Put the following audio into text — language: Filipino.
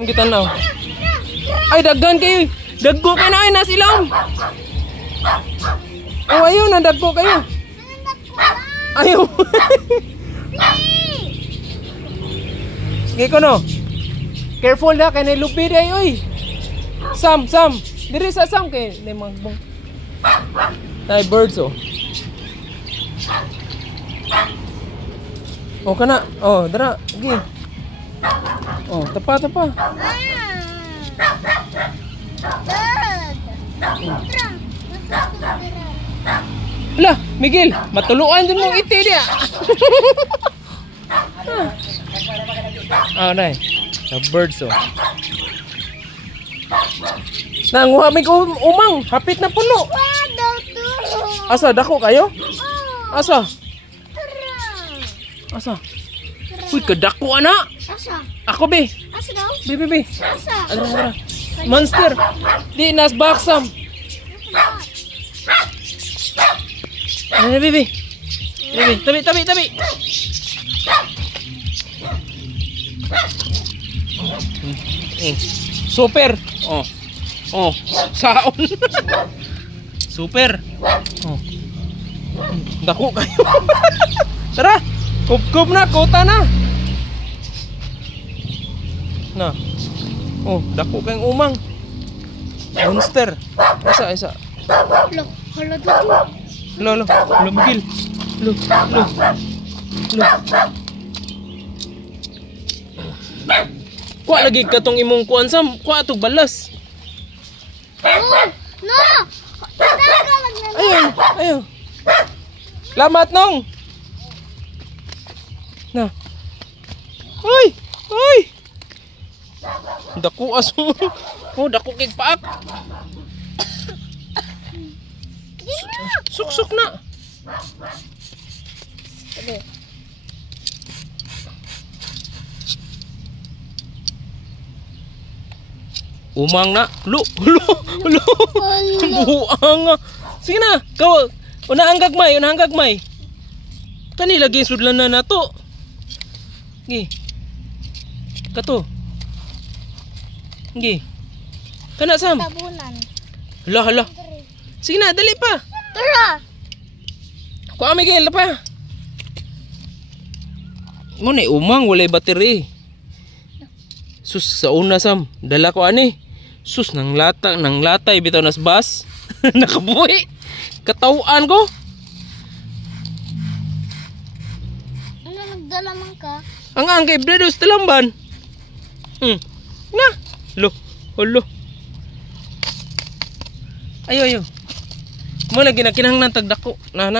Kita na. Ay, daggan kayo. Daggo kayo na ay nasilaw. Oh, ayaw na daggo kayo. Ayaw. Sige ko no. Careful na kay nilupi day oy. Sam. Diri sa Sam kay nay magbong. Tay birds oh. Oh kana. Oh, dara. Gi. Oh, tapa. Lah, Miguel, matuluan din mong iti dia. Ah, nay. The birds oh. Nanguha mig umang, hapit na puno. Asa dako kayo? Asa? Uy, kadako ana. Asa? Ako be. Asa daw? Be. Asa? Adra. Monster. Di nas baksam. Ay, be. Tabi. Super. Oh. Saon. Super. Oh. Dako kayo. Tara. Kub na, kota na. Na. Oh, dako kayong umang. Monster. Isa. Hala dito. Lo, Miguel. Lo. Kuha lagi katong imong kuan Sam, kuha tog balas. No! Tatagal na. Ayaw. Lamat nong. Na. Hoy. Dako aso. Oh, dako kay paak. Suksok na. Umang na. Lo. Buang. Sige na. Kaw. Unahang gagmay. Kani lagi sudlan na nato. Gi. Kato. Gi. Kana Sam. Tabunan. Hala. Sige na, dali pa. Tara. Kuha Miguel pa. Mo ni umang walay battery. Sus sa una Sam, dala ko ani. Sus nang latay bitaw nas bus. Nakabuhi. Katawaan ko. Ano nagdala man ka? Ang kay Bredos talamban. Na. Lo. Ayo. Mo lagi na kinahanglan tagdako. Na.